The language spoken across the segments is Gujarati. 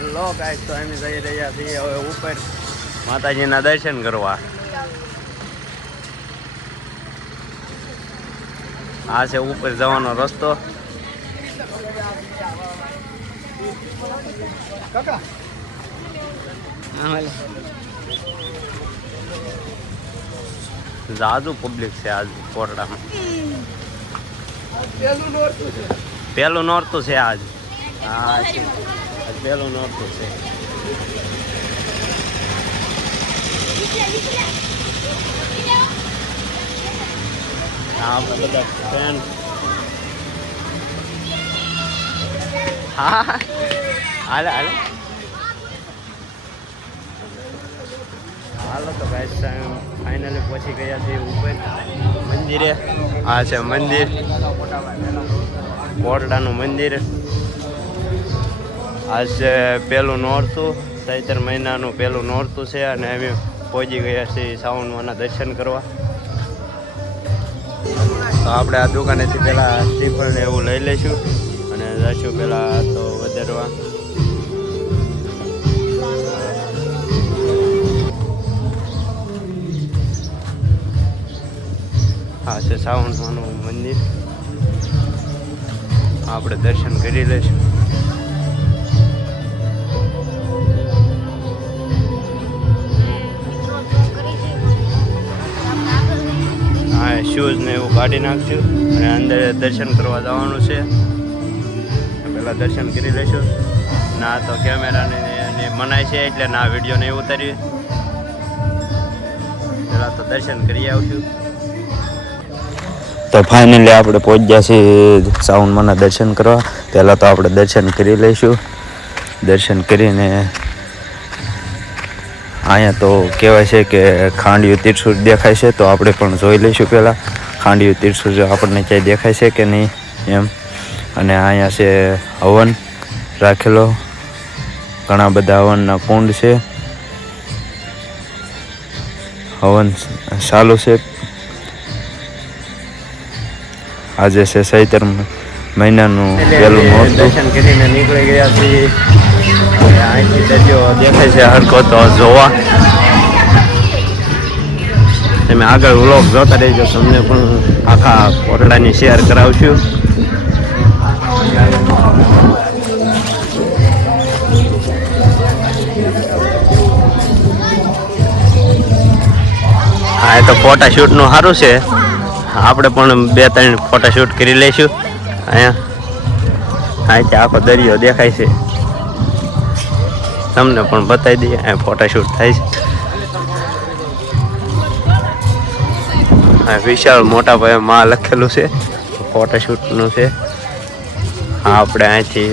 હેલો ગાઈસ, તો અમે જઈ રહ્યા છીએ હવે ઉપર માતાજીના દર્શન કરવા. આ છે ઉપર જવાનો રસ્તો. જાજુ પબ્લિક છે આજ કોટડામાં. પેલું નોરતું છે આજ. હા, પેલું નોરતું છે. હા, બધા ફ્રેન્ડ. હા, હાલે હાલે હાલો. તો ગાઈસ ફાઇનલી પહોંચી ગયા છીએ ઉપર મંદિરે. આ છે મંદિર, કોટડાનું મંદિર. આ છે પેલું નોરતું, ચૈત્ર મહિનાનું પેલું નોરતું છે. અને અમે પહોંચી ગયા છીએ શ્રાવણમાંના દર્શન કરવા. તો આપણે આ દુકાનેથી પેલા શ્રીફળ ને એવું લઈ લઈશું અને જઈશું પેલા તો વધારવા. આ છે શ્રાવણમાંનું મંદિર. આપણે દર્શન કરી લઈશું. હા, શૂઝ ને એવું કાઢી નાખશું અને અંદર દર્શન કરવા જવાનું છે. પહેલાં દર્શન કરી લઈશું. ના તો કેમેરાની મનાય છે એટલે ના વિડીયો નહીં ઉતારીએ. પહેલાં તો દર્શન કરી આવશું. તો ફાઇનલી આપણે પહોંચી ગયા છીએ શ્રાવણમાંના દર્શન કરવા. પહેલાં તો આપણે દર્શન કરી લઈશું. દર્શન કરીને અહીંયા તો કહેવાય છે કે ખાંડિયું ત્રિશૂળ દેખાય છે, તો આપણે પણ જોઈ લઈશું પહેલાં ખાંડિયું ત્રિશૂળ આપણને ક્યાંય દેખાય છે કે નહીં એમ. અને અહીંયા છે હવન રાખેલો, ઘણા બધા હવનના કુંડ છે. હવન ચાલુ છે. આજે છે ચૈત્ર મહિનાનું પહેલું નોરતું. દર્શન કરીને નીકળી ગયા છીએ. અહીંથી દરિયો દેખાય છે હરકો, તો જોવા તમે આગળ વ્લોગ જોતા રહેજો. તમને પણ આખા કોટડાની શેર કરાવશું. હા, એ તો ફોટાશૂટનું સારું છે. આપણે પણ 2-3 ફોટાશૂટ કરી લઈશું. અહીંથી આખો દરિયો દેખાય છે. તમને પણ બતાવી દઈએ અહીં ફોટાશૂટ થાય છે. વિશાળ મોટા ભાઈ માં લખેલું છે, ફોટાશૂટનું છે. હા, આપણે અહીંથી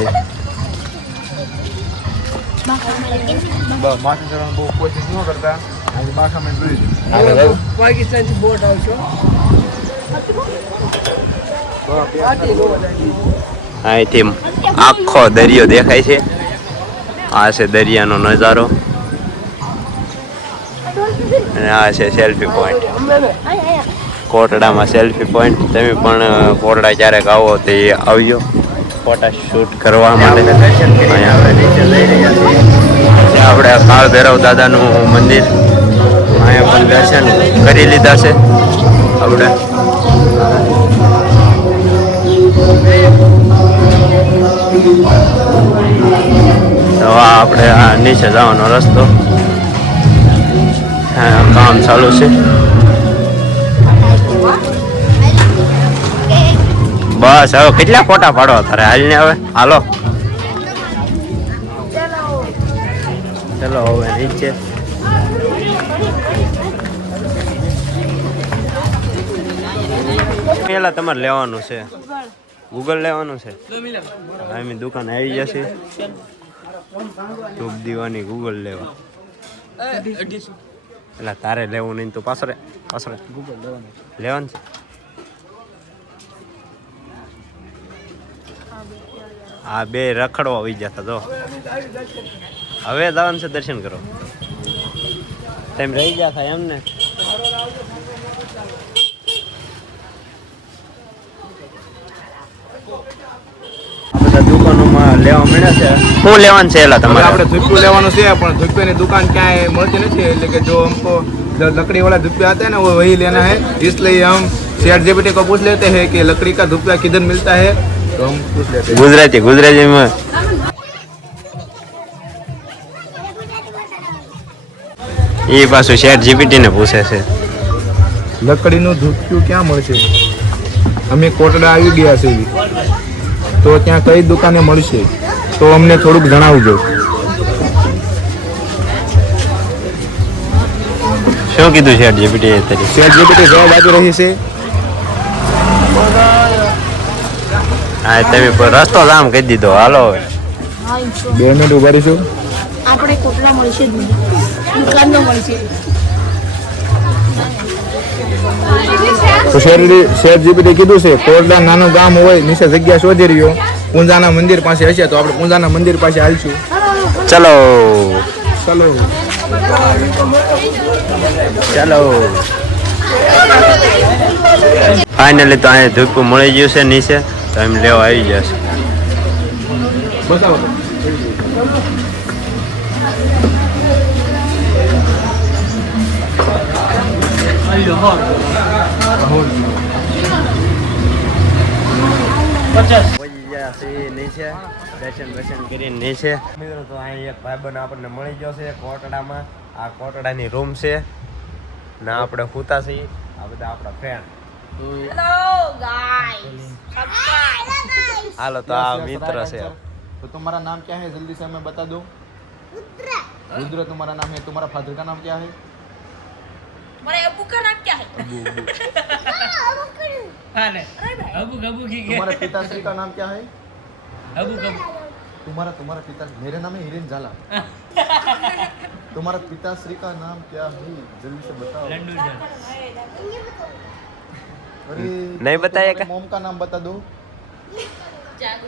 અહીંથી આખો દરિયો દેખાય છે. આ છે દરિયાનો નજારો અને આ છે સેલ્ફી પોઈન્ટ. કોટડામાં સેલ્ફી પોઈન્ટ. તમે પણ કોટડા ક્યારેક આવો તો આવજો ફોટા શૂટ કરવા માટે. અહીંયા આપણે નીચે જઈ રહ્યા છીએ. આપણે કાળ ભૈરવ દાદાનું મંદિર, અહીંયા પણ દર્શન કરી લીધા છે આપણે. તો આપણે આ નીચે જવાનો રસ્તો, કામ ચાલુ છે. બસ હવે કેટલા ફોટા પાડવા તારે? હાલ ને હવે હાલો. ચલો હવે નીચે. પેલા તમારે લેવાનું છે, ગૂગલ લેવાનું છે. એમની દુકાન આવી જશે. ધૂપ દીવાની ગૂગલ લેવા. એટલે તારે લેવું નહીં તો પાછળ ગૂગલ લેવાનું છે. આ બે રખડવા આવી જતા. તો હવે જવાનું છે દર્શન કરો. તેમ રહી ગયા થાય એમને. આ બધા દુકાનોમાં લેવા મળ્યા છે. શું લેવાનું છે એલા તમારે? આપણે ધૂપિયું લેવાનું છે, પણ ધૂપિયાની દુકાન ક્યાંય મળતી નથી, એટલે કે જો हमको लकड़ी वाला धूपिया आता है ना वो वही लेना है, इसलिए हम ChatGPT को पूछ लेते हैं कि लकड़ी का धूपिया किधर मिलता है, तो हम पूछ लेते हैं. ગુજરાતીમાં એ પાછું ChatGPT ને પૂછે છે. લકડીનું ધૂપિયું ક્યાં મળશે? અમે કોટડા આવી ગયા છે, તો ત્યાં કઈ દુકાને મળશે તો અમને થોડુંક જણાવજો. શું કીધું ChatGPT અત્યારે? ChatGPT જવાબ આપી રહી છે. હા તમે રસ્તો જ આમ કહી દીધો. હાલો 2 મિનિટ ઉભા રહીશું. આપણે કોટડા મળશે જ નહીં, દુકાનમાં મળશે. તો ChatGPT કીધું છે કોટડા નાનું ગામ હોય, નીચે જગ્યા શોધી રહ્યો, પૂંજાના મંદિર પાસે હશે, તો આપણે પૂંજાના મંદિર પાસે આવીશું. ચલો ચલો ચલો ફાઇનલી તો અહીંયા ધૂપું મળી ગયું છે નીચે, તો એમ લેવા આવી જશે. બતાવો. દર્શન કરીને નીચે મિત્રો તો અહીં એક ભાઈબંધ આપણને મળી ગયો છે કોટડામાં. આ કોટડાની રૂમ છે ને આપણે સૂતા છીએ. આ બધા આપણા ફ્રેન્ડ. હાલો તો આ મિત્ર છે. तो तुम्हारा नाम क्या है, जल्दी से हमें बता दो. रुद्र तुम्हारा नाम है. तुम्हारा फादर का नाम क्या है? हमारे अब्बू का नाम क्या है? अबू गबू की तुम्हारे पिताश्री का नाम क्या है? अबू गबू तुम्हारा पिता, मेरा नाम है हिरेन झाला. तुम्हारा पिताश्री का नाम क्या है, जल्दी से बताओ. लड्डू जल अरे नहीं बताएगा? मोम का नाम बता दो.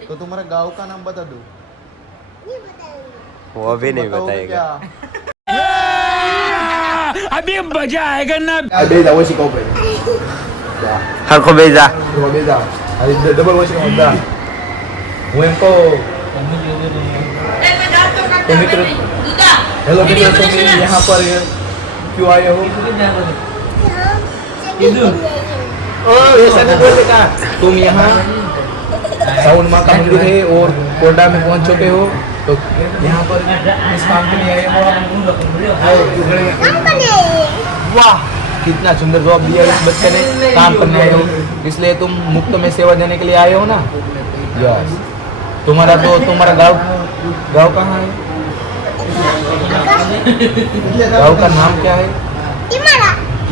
तो तुम्हारा गांव का नाम बता दो. वो अभी नहीं बताओगे बताएगा. अभी मजा आएगा ना. બે જાવ વસી કહો ભાઈ. હરખો બેજા. બે જાવ. અરે ડબલ વસી કહો જા. હું એમ કહું तो मित्र, हेलो मित्र, तुम यहाँ पर क्यों आए हो? ऐसा नहीं बोलते का. तुम यहाँ साउंड माँ का मंदिर है और कोटा में पहुँच चुके हो, तो यहाँ पर इस काम के लिए आए हो. वाह, कितना सुंदर जवाब दिया इस बच्चे ने. काम करने आए हो, इसलिए तुम मुफ्त में सेवा देने के लिए आए हो ना. यस. तुम्हारा गाँव कहाँ है? गाँव का नाम क्या है?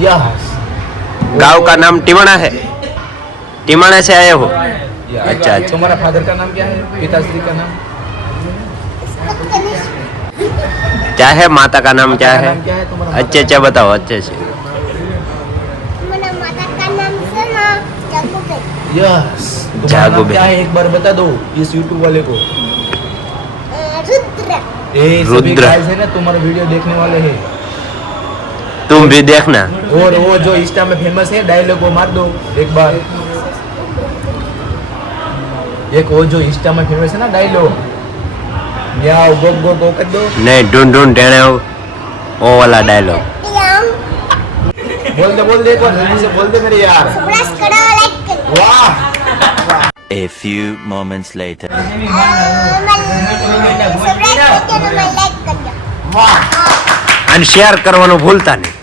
यस. गाँव का नाम टिमणा है. टिमणा से आए हो? अच्छा अच्छा. तुम्हारा फादर का नाम क्या है, पिताश्री का नाम क्या है? माता का नाम क्या है? क्या है तुम्हारा? अच्छे अच्छे बताओ अच्छे से. यस. तुम्हारा जागो नाम बे. क्या है, एक बार बता दो इस यूट्यूब वाले को. रुद्र. ये सभी रुद्र. गाइस है ना, तुम्हारा वीडियो देखने वाले हैं. तुम भी देखना. और वो जो इंस्टा में फेमस है डायलॉग वो मार दो एक बार. एक वो जो इंस्टा में फेमस है ना डायलॉग, याओ गो गो गो कर दो. नहीं ढूंढ ढूंढ टेढ़े हो वो वाला डायलॉग. बोल दे एक बार जल्दी से बोल दे मेरे यार. वाह. A few moments later. અને શેર કરવાનું ભૂલતા નહીં.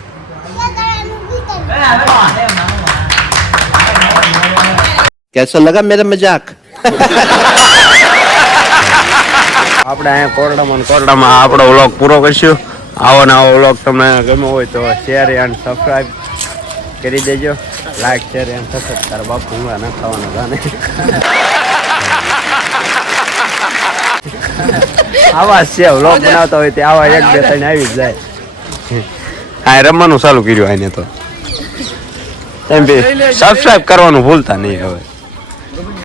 कैसा लगा मेरा मजाक? આપણે અહીંયા કોરડામાં આપણો વ્લોગ પૂરો કરશું. આવો ને આવો વ્લોગ તમને ગમ્યો હોય તો શેર એન્ડ સબસ્ક્રાઈબ કરી દેજો. લાઈક શેર એન્ડ સબસ્ક્રાઈબ તાર બાપુ હું ના ખાવાના ગાને આવા છે વ્લોગ બનાવતા હોય તે આવા 1 2 3 આવી જ જાય. હા રમવાનું ચાલુ કર્યું આને તો. એમ બી સબસ્ક્રાઈબ કરવાનું ભૂલતા નહીં હવે.